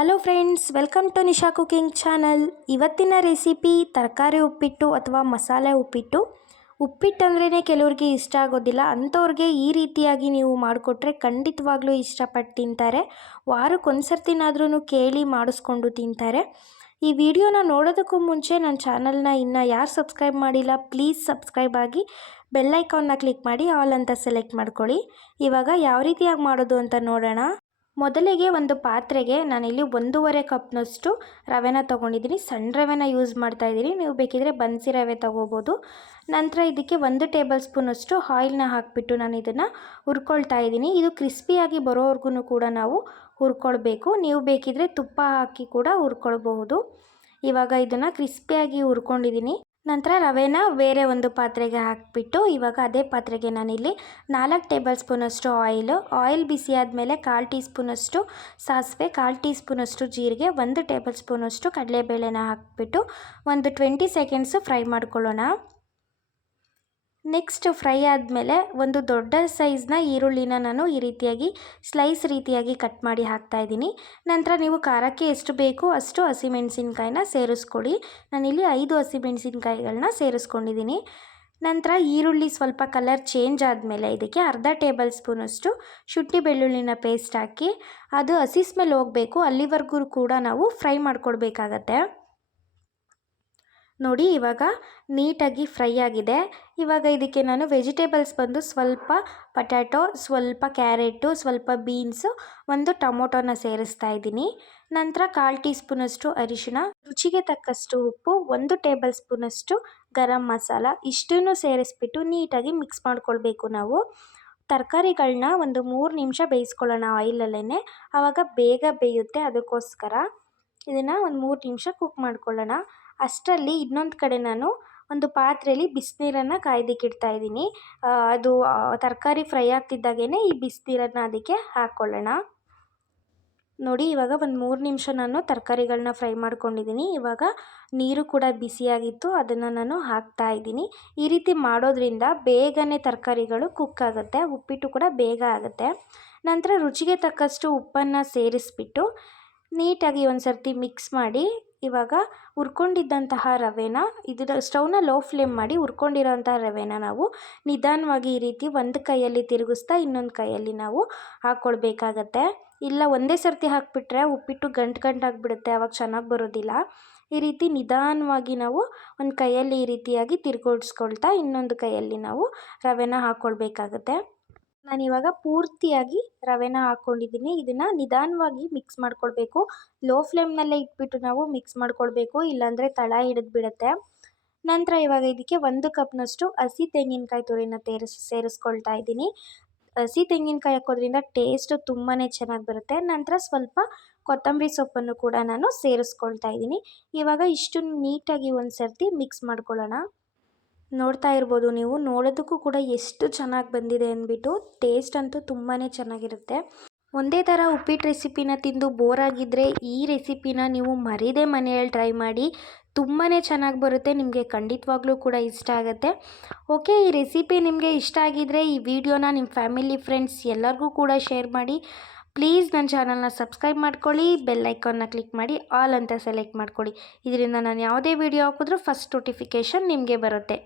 Hello friends welcome to Nisha cooking channel ಇವತ್ತಿನ recipe ತರಕಾರಿ ಉಪ್ಪಿಟ್ಟು ಅಥವಾ ಮಸಾಲೆ ಉಪ್ಪಿಟ್ಟು. ಉಪ್ಪಿಟ್ಟು ಅಂದ್ರೇ ಕೆಲವ್ರಿಗೆ ಇಷ್ಟ ಆಗೋದಿಲ್ಲ. ಅಂಥವ್ರಿಗೆ ಈ ರೀತಿಯಾಗಿ ನೀವು ಮಾಡಿಕೊಟ್ರೆ ಖಂಡಿತವಾಗ್ಲೂ ಇಷ್ಟಪಟ್ಟು ತಿಂತಾರೆ. ವಾರಕ್ಕೊಂದ್ಸರ್ತಿನಾದ್ರೂ ಕೇಳಿ ಮಾಡಿಸ್ಕೊಂಡು ತಿಂತಾರೆ. ಈ ವಿಡಿಯೋನ ನೋಡೋದಕ್ಕೂ ಮುಂಚೆ ನನ್ನ ಚಾನಲ್ನ ಇನ್ನು ಯಾರು ಸಬ್ಸ್ಕ್ರೈಬ್ ಮಾಡಿಲ್ಲ ಪ್ಲೀಸ್ ಸಬ್ಸ್ಕ್ರೈಬ್ ಆಗಿ ಬೆಲ್ಲೈಕಾನ್ನ ಕ್ಲಿಕ್ ಮಾಡಿ ಆಲ್ ಅಂತ ಸೆಲೆಕ್ಟ್ ಮಾಡ್ಕೊಳ್ಳಿ. ಇವಾಗ ಯಾವ ರೀತಿಯಾಗಿ ಮಾಡೋದು ಅಂತ ನೋಡೋಣ. ಮೊದಲಿಗೆ ಒಂದು ಪಾತ್ರೆಗೆ ನಾನಿಲ್ಲಿ ಒಂದೂವರೆ ಕಪ್ನಷ್ಟು ರವೆನ ತೊಗೊಂಡಿದ್ದೀನಿ. ಸಣ್ಣ ರವೆನ ಯೂಸ್ ಮಾಡ್ತಾ ಇದ್ದೀನಿ. ನೀವು ಬೇಕಿದ್ರೆ ಬನ್ಸಿ ರವೆ ತೊಗೋಬೋದು. ನಂತರ ಇದಕ್ಕೆ ಒಂದು ಟೇಬಲ್ ಸ್ಪೂನಷ್ಟು ಆಯಿಲ್ನ ಹಾಕಿಬಿಟ್ಟು ನಾನು ಇದನ್ನು ಹುರ್ಕೊಳ್ತಾ ಇದ್ದೀನಿ. ಇದು ಕ್ರಿಸ್ಪಿಯಾಗಿ ಬರೋವರೆಗೂ ಕೂಡ ನಾವು ಹುರ್ಕೊಳ್ಬೇಕು. ನೀವು ಬೇಕಿದ್ರೆ ತುಪ್ಪ ಹಾಕಿ ಕೂಡ ಹುರ್ಕೊಳ್ಬಹುದು. ಇವಾಗ ಇದನ್ನು ಕ್ರಿಸ್ಪಿಯಾಗಿ ಹುರ್ಕೊಂಡಿದ್ದೀನಿ. ನಂತರ ರವೆನ ಬೇರೆ ಒಂದು ಪಾತ್ರೆಗೆ ಹಾಕಿಬಿಟ್ಟು ಇವಾಗ ಅದೇ ಪಾತ್ರೆಗೆ ನಾನಿಲ್ಲಿ ನಾಲ್ಕು ಟೇಬಲ್ ಸ್ಪೂನಷ್ಟು ಆಯಿಲು. ಆಯಿಲ್ ಬಿಸಿ ಆದಮೇಲೆ ಕಾಲು ಟೀ ಸ್ಪೂನಷ್ಟು ಸಾಸಿವೆ, ಕಾಲು ಟೀ ಸ್ಪೂನಷ್ಟು ಜೀರಿಗೆ, ಒಂದು ಟೇಬಲ್ ಸ್ಪೂನಷ್ಟು ಕಡಲೆಬೇಳೆನ ಹಾಕಿಬಿಟ್ಟು ಒಂದು ಟ್ವೆಂಟಿ ಸೆಕೆಂಡ್ಸು ಫ್ರೈ ಮಾಡ್ಕೊಳ್ಳೋಣ. ನೆಕ್ಸ್ಟ್ ಫ್ರೈ ಆದಮೇಲೆ ಒಂದು ದೊಡ್ಡ ಸೈಜ್ನ ಈರುಳ್ಳಿನ ನಾನು ಈ ರೀತಿಯಾಗಿ ಸ್ಲೈಸ್ ರೀತಿಯಾಗಿ ಕಟ್ ಮಾಡಿ ಹಾಕ್ತಾ ಇದ್ದೀನಿ. ನಂತರ ನೀವು ಖಾರಕ್ಕೆ ಎಷ್ಟು ಬೇಕು ಅಷ್ಟು ಹಸಿಮೆಣಸಿನ್ಕಾಯಿನ ಸೇರಿಸ್ಕೊಡಿ ನಾನಿಲ್ಲಿ ಐದು ಹಸಿಮೆಣಸಿನ್ಕಾಯಿಗಳನ್ನ ಸೇರಿಸ್ಕೊಂಡಿದ್ದೀನಿ. ನಂತರ ಈರುಳ್ಳಿ ಸ್ವಲ್ಪ ಕಲರ್ ಚೇಂಜ್ ಆದಮೇಲೆ ಇದಕ್ಕೆ ಅರ್ಧ ಟೇಬಲ್ ಸ್ಪೂನಷ್ಟು ಶುಂಠಿ ಬೆಳ್ಳುಳ್ಳಿನ ಪೇಸ್ಟ್ ಹಾಕಿ ಅದು ಹಸಿ ಸ್ಮೆಲ್ ಹೋಗಬೇಕು ಅಲ್ಲಿವರೆಗೂ ಕೂಡ ನಾವು ಫ್ರೈ ಮಾಡ್ಕೊಡ್ಬೇಕಾಗತ್ತೆ. ನೋಡಿ ಇವಾಗ ನೀಟಾಗಿ ಫ್ರೈ ಆಗಿದೆ. ಇವಾಗ ಇದಕ್ಕೆ ನಾನು ವೆಜಿಟೇಬಲ್ಸ್ ಬಂದು ಸ್ವಲ್ಪ ಪೊಟ್ಯಾಟೊ, ಸ್ವಲ್ಪ ಕ್ಯಾರೆಟು, ಸ್ವಲ್ಪ ಬೀನ್ಸು, ಒಂದು ಟೊಮೊಟೊನ ಸೇರಿಸ್ತಾ ಇದ್ದೀನಿ. ನಂತರ ಕಾಲು ಟೀ ಸ್ಪೂನಷ್ಟು ಅರಿಶಿಣ, ರುಚಿಗೆ ತಕ್ಕಷ್ಟು ಉಪ್ಪು, ಒಂದು ಟೇಬಲ್ ಸ್ಪೂನಷ್ಟು ಗರಂ ಮಸಾಲ, ಇಷ್ಟನ್ನು ಸೇರಿಸ್ಬಿಟ್ಟು ನೀಟಾಗಿ ಮಿಕ್ಸ್ ಮಾಡ್ಕೊಳ್ಬೇಕು ನಾವು. ತರಕಾರಿಗಳನ್ನ ಒಂದು ಮೂರು ನಿಮಿಷ ಬೇಯಿಸ್ಕೊಳ್ಳೋಣ ಆಯಿಲಲ್ಲೇ ಆವಾಗ ಬೇಗ ಬೇಯುತ್ತೆ ಅದಕ್ಕೋಸ್ಕರ. ಇದನ್ನು ಒಂದು ಮೂರು ನಿಮಿಷ ಕುಕ್ ಮಾಡ್ಕೊಳ್ಳೋಣ. ಅಷ್ಟರಲ್ಲಿ ಇನ್ನೊಂದು ಕಡೆ ನಾನು ಒಂದು ಪಾತ್ರೆಯಲ್ಲಿ ಬಿಸಿನೀರನ್ನು ಕಾಯ್ದಿಕ್ಕೆ ಇಡ್ತಾ ಇದ್ದೀನಿ ಅದು ತರಕಾರಿ ಫ್ರೈ ಆಗ್ತಿದ್ದಾಗೇ ಈ ಬಿಸಿನೀರನ್ನು ಅದಕ್ಕೆ ಹಾಕ್ಕೊಳ್ಳೋಣ ನೋಡಿ, ಇವಾಗ ಒಂದು ಮೂರು ನಿಮಿಷ ನಾನು ತರಕಾರಿಗಳನ್ನ ಫ್ರೈ ಮಾಡ್ಕೊಂಡಿದ್ದೀನಿ. ಇವಾಗ ನೀರು ಕೂಡ ಬಿಸಿಯಾಗಿತ್ತು, ಅದನ್ನು ನಾನು ಹಾಕ್ತಾ ಇದ್ದೀನಿ. ಈ ರೀತಿ ಮಾಡೋದ್ರಿಂದ ಬೇಗನೆ ತರಕಾರಿಗಳು ಕುಕ್ ಆಗುತ್ತೆ, ಉಪ್ಪಿಟ್ಟು ಕೂಡ ಬೇಗ ಆಗುತ್ತೆ. ನಂತರ ರುಚಿಗೆ ತಕ್ಕಷ್ಟು ಉಪ್ಪನ್ನು ಸೇರಿಸ್ಬಿಟ್ಟು ನೀಟಾಗಿ ಒಂದು ಸರ್ತಿ ಮಿಕ್ಸ್ ಮಾಡಿ ಇವಾಗ ಹುರ್ಕೊಂಡಿದ್ದಂತಹ ರವೆನ ಇದರ ಸ್ಟವ್ನ ಲೋ ಫ್ಲೇಮ್ ಮಾಡಿ ಹುರ್ಕೊಂಡಿರೋಂಥ ರವೆನ ನಾವು ನಿಧಾನವಾಗಿ ಈ ರೀತಿ ಒಂದು ಕೈಯಲ್ಲಿ ತಿರುಗಿಸ್ತಾ ಇನ್ನೊಂದು ಕೈಯಲ್ಲಿ ನಾವು ಹಾಕ್ಕೊಳ್ಬೇಕಾಗತ್ತೆ ಇಲ್ಲ, ಒಂದೇ ಸರ್ತಿ ಹಾಕಿಬಿಟ್ರೆ ಉಪ್ಪಿಟ್ಟು ಗಂಟು ಗಂಟು ಆಗಿಬಿಡುತ್ತೆ, ಅವಾಗ ಚೆನ್ನಾಗಿ ಬರೋದಿಲ್ಲ. ಈ ರೀತಿ ನಿಧಾನವಾಗಿ ನಾವು ಒಂದು ಕೈಯಲ್ಲಿ ಈ ರೀತಿಯಾಗಿ ತಿರುಗೋಡಿಸ್ಕೊಳ್ತಾ ಇನ್ನೊಂದು ಕೈಯಲ್ಲಿ ನಾವು ರವೆನ ಹಾಕ್ಕೊಳ್ಬೇಕಾಗತ್ತೆ ನಾನಿವಾಗ ಪೂರ್ತಿಯಾಗಿ ರವೆನ ಹಾಕ್ಕೊಂಡಿದ್ದೀನಿ ಇದನ್ನು ನಿಧಾನವಾಗಿ ಮಿಕ್ಸ್ ಮಾಡ್ಕೊಳ್ಬೇಕು. ಲೋ ಫ್ಲೇಮ್ನಲ್ಲೇ ಇಟ್ಬಿಟ್ಟು ನಾವು ಮಿಕ್ಸ್ ಮಾಡ್ಕೊಳ್ಬೇಕು. ಇಲ್ಲಾಂದರೆ ತಳ ಹಿಡಿದು ಬಿಡುತ್ತೆ ನಂತರ ಇವಾಗ ಇದಕ್ಕೆ ಒಂದು ಕಪ್ನಷ್ಟು ಹಸಿ ತೆಂಗಿನಕಾಯಿ ತುರಿನ ತೇರಿಸ್, ಸೇರಿಸ್ಕೊಳ್ತಾ ಇದ್ದೀನಿ. ಹಸಿ ತೆಂಗಿನಕಾಯಿ ಹಾಕೋದ್ರಿಂದ ಟೇಸ್ಟು ತುಂಬಾ ಚೆನ್ನಾಗಿ ಬರುತ್ತೆ. ನಂತರ ಸ್ವಲ್ಪ ಕೊತ್ತಂಬರಿ ಸೊಪ್ಪನ್ನು ಕೂಡ ನಾನು ಸೇರಿಸ್ಕೊಳ್ತಾ ಇದ್ದೀನಿ. ಇವಾಗ ಇಷ್ಟನ್ನು ನೀಟಾಗಿ ಒಂದು ಸರ್ತಿ ಮಿಕ್ಸ್ ಮಾಡ್ಕೊಳ್ಳೋಣ. ನೋಡ್ತಾ ಇರ್ಬೋದು ನೀವು. ನೋಡೋದಕ್ಕೂ ಕೂಡ ಎಷ್ಟು ಚೆನ್ನಾಗಿ ಬಂದಿದೆ ಅಂದ್ಬಿಟ್ಟು ಟೇಸ್ಟ್ ಅಂತೂ ತುಂಬಾ ಚೆನ್ನಾಗಿರುತ್ತೆ. ಒಂದೇ ಥರ ಉಪ್ಪಿಟ್ಟು ರೆಸಿಪಿನ ತಿಂದು ಬೋರ್ ಆಗಿದ್ದರೆ ಈ ರೆಸಿಪಿನ ನೀವು ಮರೀದೆ ಮನೆಯಲ್ಲಿ ಟ್ರೈ ಮಾಡಿ ತುಂಬಾ ಚೆನ್ನಾಗಿ ಬರುತ್ತೆ. ನಿಮಗೆ ಖಂಡಿತವಾಗ್ಲೂ ಕೂಡ ಇಷ್ಟ ಆಗುತ್ತೆ. ಓಕೆ ಈ ರೆಸಿಪಿ ನಿಮಗೆ ಇಷ್ಟ ಆಗಿದ್ದರೆ ಈ ವಿಡಿಯೋನ ನಿಮ್ಮ ಫ್ಯಾಮಿಲಿ ಫ್ರೆಂಡ್ಸ್ ಎಲ್ಲರಿಗೂ ಕೂಡ ಶೇರ್ ಮಾಡಿ. ಪ್ಲೀಸ್ ನನ್ನ ಚಾನಲ್ನ ಸಬ್ಸ್ಕ್ರೈಬ್ ಮಾಡ್ಕೊಳ್ಳಿ ಬೆಲ್ ಐಕಾನ್ನ ಕ್ಲಿಕ್ ಮಾಡಿ ಆಲ್ ಅಂತ ಸೆಲೆಕ್ಟ್ ಮಾಡ್ಕೊಳ್ಳಿ. ಇದರಿಂದ ನಾನು ಯಾವುದೇ ವಿಡಿಯೋ ಹಾಕಿದ್ರೂ ಫಸ್ಟ್ ನೋಟಿಫಿಕೇಷನ್ ನಿಮಗೆ ಬರುತ್ತೆ.